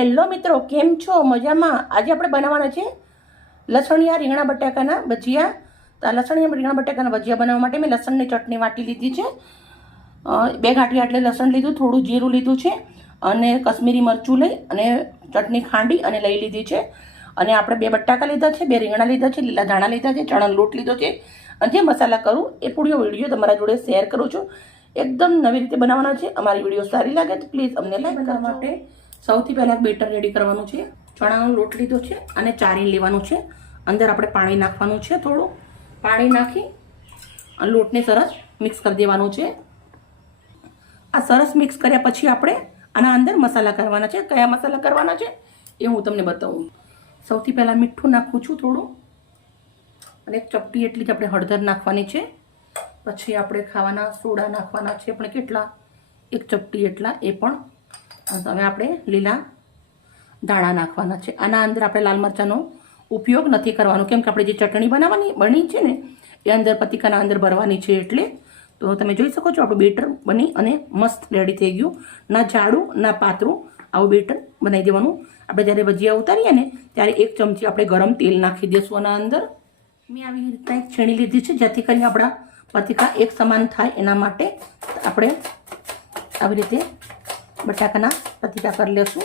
Hello મિત્રો, કેમ છો? મજામાં? આજે આપણે બનાવવાના છે લસણિયા રીંગણા બટાકાના ભજીયા. તો આ લસણિયા રીંગણા બટાકાના ભજીયા બનાવવા માટે મેં લસણની ચટણી વાટી લીધી છે. 2 ગાંઠિયા એટલે લસણ લીધું, થોડું જીરું લીધું છે અને કશ્મીરી મરચું લઈ અને ચટણી ખાંડી અને લઈ લીધી છે. અને આપણે 2 બટાકા લીધા છે, 2 રીંગણા લીધા છે, લીલા ધાણા લીધા છે, ચણાનો લોટ લીધો છે. અને જે મસાલા કરું એ પૂરો વિડીયો તમારા જોડે શેર કરું છું. એકદમ નવી રીતે બનાવવાના છે. અમારી વિડીયો સારી લાગે તો પ્લીઝ અમને લાઈક કરવા માટે સૌથી પહેલાં બેટર રેડી કરવાનું છે. ચણાનો લોટ લીધો છે અને ચારી લેવાનું છે. અંદર આપણે પાણી નાખવાનું છે. થોડું પાણી નાખી અને લોટને સરસ મિક્સ કરી દેવાનું છે. આ સરસ મિક્સ કર્યા પછી આપણે આના અંદર મસાલા કરવાના છે. કયા મસાલા કરવાના છે એ હું તમને બતાવું. સૌથી પહેલાં મીઠું નાખું છું થોડું, અને 1 ચપટી એટલી જ આપણે હળદર નાખવાની છે. પછી આપણે ખાવાના સોડા નાખવાના છે, પણ કેટલા? 1 ચપટી એટલા એ પણ. હવે આપણે લીલા ધાણા નાખવાના છે. આના અંદર આપણે લાલ મરચાંનો ઉપયોગ નથી કરવાનો, કેમ કે આપણે જે ચટણી બની છે ને એ અંદર પતિકાના અંદર ભરવાની છે. એટલે તો તમે જોઈ શકો છો આપણું બેટર બની અને મસ્ત રેડી થઈ ગયું. ના જાડું ના પાતળું, આવું બેટર બનાવી દેવાનું. આપણે જ્યારે ભજીયા ઉતારીએ ને ત્યારે 1 ચમચી આપણે ગરમ તેલ નાખી દઈશું આના અંદર. મેં આવી રીતના એક છીણી લીધી છે, જેથી કરીને આપણા પતિકા એક સમાન થાય એના માટે આપણે આવી રીતે બટાકાના પતિકા કરી લેશું.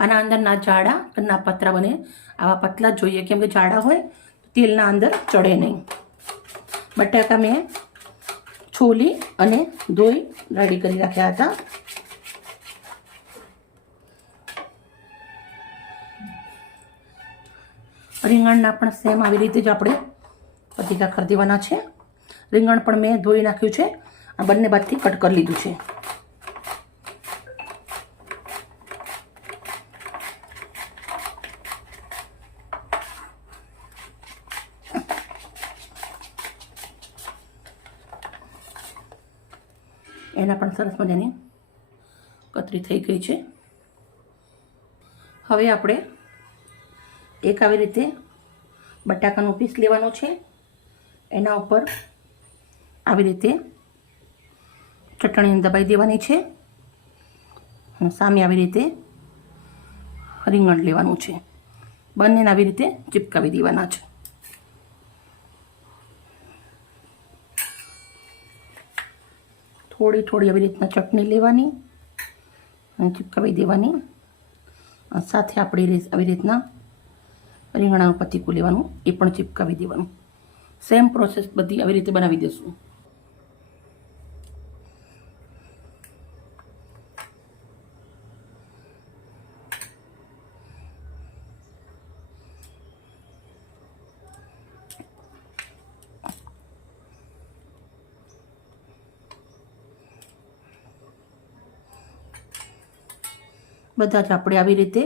આના અંદર ના જાડા કે ના પતરા બને, આવા પતલા જ જોઈએ, કેમ કે જાડા હોય તેલના અંદર ચડે નહીં. બટાકા મેં છોલી અને ધોઈ રેડી કરી રાખ્યા હતા. રીંગણના પણ સેમ આવી રીતે જ આપણે પતિકા કરી દેવાના છે. રીંગણ પણ મેં ધોઈ નાખ્યું છે, આ બંને બાજુથી કટ કરી લીધું છે. એના પણ સરસ મજાની કતરી થઈ ગઈ છે. હવે આપણે એક આવી રીતે બટાકાનો પીસ લેવાનો છે. એના ઉપર આવી રીતે ચટણી દબાઈ દેવાની છે. સામે આવી રીતે રીંગણ લેવાનું છે. બંનેને આવી રીતે ચિપકાવી દેવાના છે. થોડી થોડી આવી રીતના ચટણી લેવાની અને ચિપકાવી દેવાની. સાથે આપણે આવી રીતના રીંગણાનું પતીકું લેવાનું, એ પણ ચિપકાવી દેવાનું. સેમ પ્રોસેસ બધી આવી રીતે બનાવી દઈશું. બધા જ આપણે આવી રીતે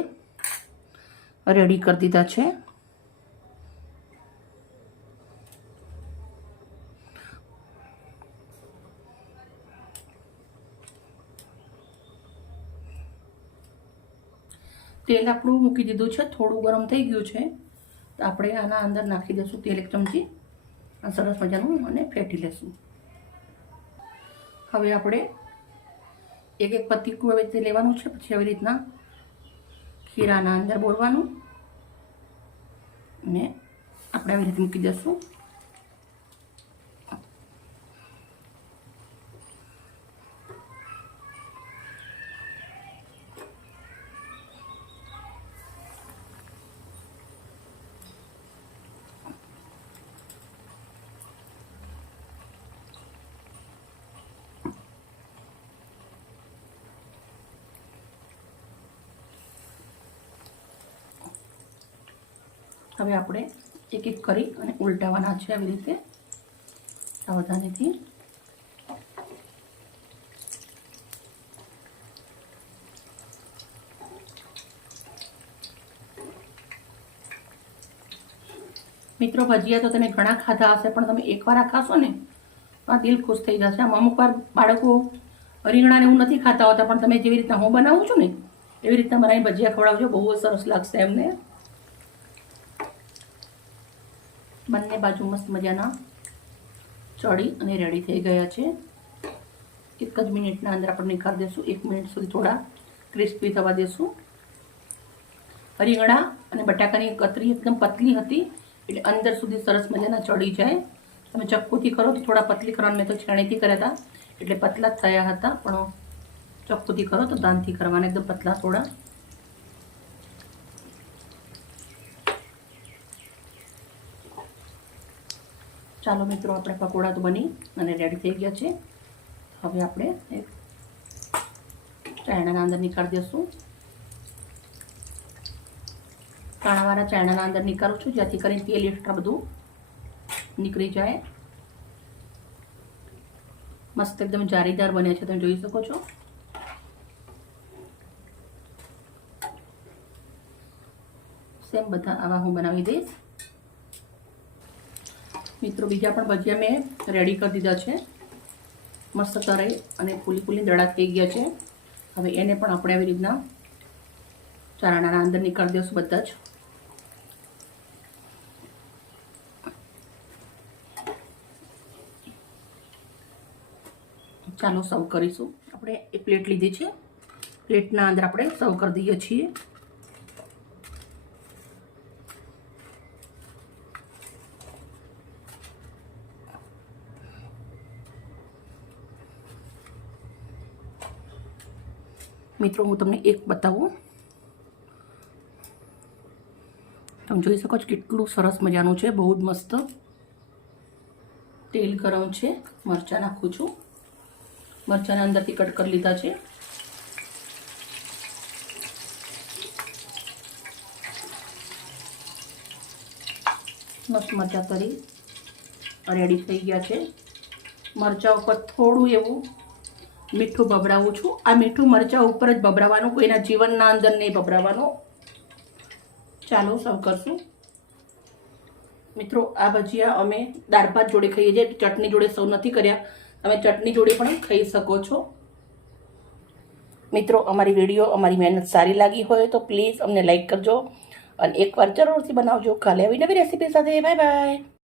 રેડી કરી દીધા છે. તેલ આપણું મૂકી દીધું છે, થોડું ગરમ થઈ ગયું છે. તો આપણે આના અંદર નાખી દઈશું તેલ 1 ચમચી, સરસ મજાનું, અને ફેટી લેશું. હવે આપણે એક પતીકું આવી રીતે લેવાનું છે. પછી આવી રીતના ખીરાના અંદર બોળવાનું ને આપણે આવી રીતે મૂકી દઈશું. હવે આપણે એક એક કરી અને ઉલટાવવાના છે આવી રીતે સાવધાનીથી. મિત્રો, ભજીયા તો તમે ઘણા ખાધા હશે, પણ તમે એકવાર આ ખાશો ને તો આ દિલ ખુશ થઈ જશે. અમુક વાર બાળકો રીંગણાને એવું નથી ખાતા હોતા, પણ તમે જેવી રીતના હું બનાવું છું ને એવી રીતના બનાવીને ભજીયા ખવડાવજો, બહુ જ સરસ લાગશે એમને. બંને બાજુ મસ્ત મજાના ચડી અને રેડી થઈ ગયા છે. એક જ મિનિટના અંદર આપણે નિખાર દેશું. 1 મિનિટ સુધી થોડા ક્રિસ્પી થવા દેશું. રીંગણા અને બટાકાની કતરી એકદમ પતલી હતી એટલે અંદર સુધી સરસ મજાના ચડી જાય. તમે ચક્કુથી કરો તો થોડા પતલી કરવાના, મેં તો છેણીથી કર્યા હતા એટલે પતલા જ થયા હતા, પણ ચક્કુથી કરો તો દાનથી કરવાના એકદમ પતલા થોડા. ચાલો મિત્રો, આપણે પકોડા તો બની અને રેડી થઈ ગયા છે. હવે આપણે એક ચાયણાના અંદર નીકાળી દઈશું. કાણાવાળા ચાયણાના અંદર નીકાળું છું જેથી કરીને તેલ એક્સ્ટ્રા બધું નીકળી જાય. મસ્ત એકદમ જારીદાર બન્યા છે, તમે જોઈ શકો છો. સેમ બધા આવા હું બનાવી દઈશ. મિત્રો બીજા પણ ભજીયા મેં રેડી કરી દીધા છે. મસ્ત તરાઈ અને ફૂલી દડા થઈ ગયા છે. હવે એને પણ આપણે આવી રીતના ચારણાના અંદર નીકાળી દઈશું બધા જ. ચાલો સર્વ કરીશું. આપણે એક પ્લેટ લીધી છે, પ્લેટના અંદર આપણે સર્વ કરી દઈએ છીએ. મિત્રો હું તમને એક બતાવું, તમે જોઈ શકો છો કેટલું સરસ મજાનું છે, બહુ જ મસ્ત. તેલ ગરમ છે, મરચાં નાખું છું. મરચાંના અંદરથી કટ કરી લીધા છે. મસ્ત મરચાં તરી રેડી થઈ ગયા છે. મરચાં ઉપર થોડું એવું મીઠું ભભરાવું છું. આ મીઠું મરચાં ઉપર જ ભભરાવાનું, કોઈના જીવનના અંદર નહીં ભભરાવાનું. ચાલો સર્વ કરશું. મિત્રો આ ભજીયા અમે દાળ ભાત જોડે ખાઈએ છીએ, ચટણી જોડે સર્વ નથી કર્યા. તમે ચટણી જોડે પણ ખાઈ શકો છો. મિત્રો અમારી વિડીયો, અમારી મહેનત સારી લાગી હોય તો પ્લીઝ અમને લાઈક કરજો અને એકવાર જરૂરથી બનાવજો. કાલે આવી નવી રેસીપી સાથે. Bye bye.